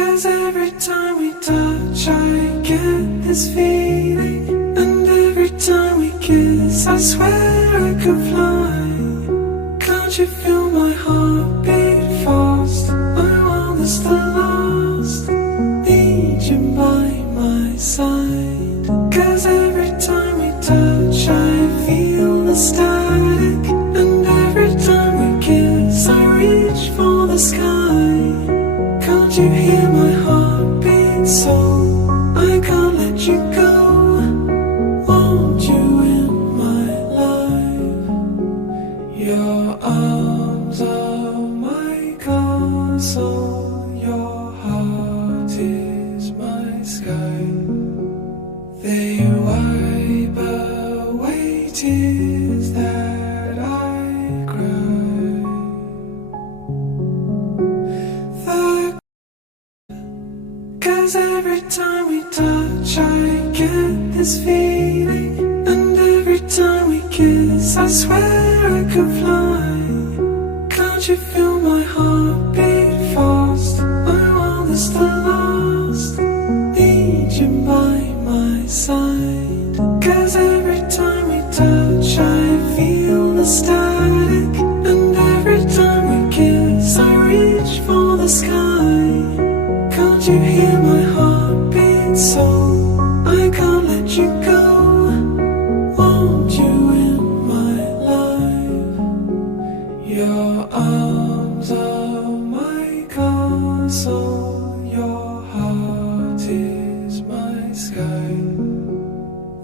'Cause every time we touch I get this feeling, and every time we kiss I swear I could fly. Can't you feel my heart beat fast? I want this to last, need you by my side. 'Cause every time we touch I feel the static, and every time we kiss I reach for the sky. Can't you hear my heartbeat so I can't let you go? Want you in my life. Your arms are my castle, your heart is my sky. They wipe away tears that I cry. Cause every time we touch I get this feeling, and every time we kiss I swear I could fly. Can't you feel my heart beat fast? I want this to last, need you by my side. 'Cause every time we touch I feel the static, and every time we kiss I reach for the sky. Can't you hear my heartbeat so I can't let you go? Want you in my life. Your arms are my castle, your heart is my sky.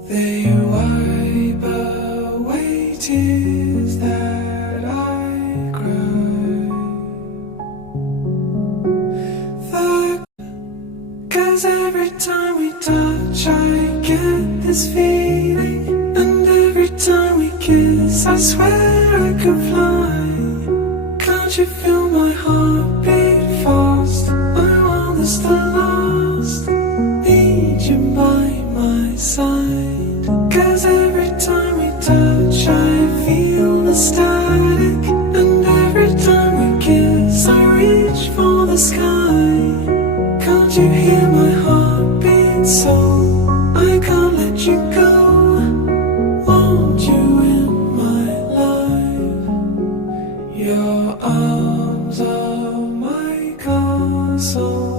They wipe away tears that I cry. 'Cause every time we touch I get this feeling, and every time we kiss I swear I could fly. Can't you feel my heart beat fast? I want this to last, need you by my side. 'Cause every time we touch I feel the static, and every time we kiss I reach for the sky. Can't you hear my heartbeat so I can't let you go? Want you in my life. Your arms are my castle,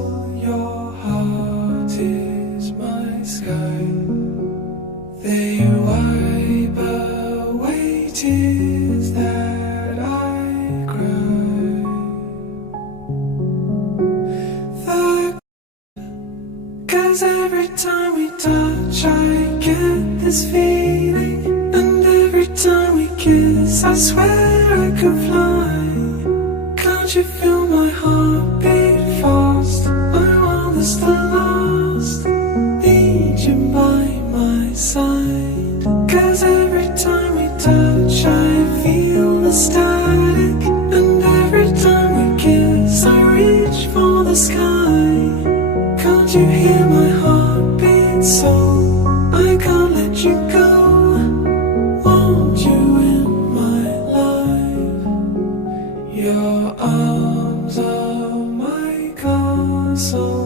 your heart is my sky. They wipe away tears that I cry. 'Cause every time we touch I get this feeling, and every time we kiss I swear I could fly. Can't you feel my heart beat fast? I want this to last, need you by my side. 'Cause every time we touch I feel the static, and every time we kiss I reach for the sky. Can't you hear my heartbeat so I can't let you go? Want you in my life. Your arms are my castle.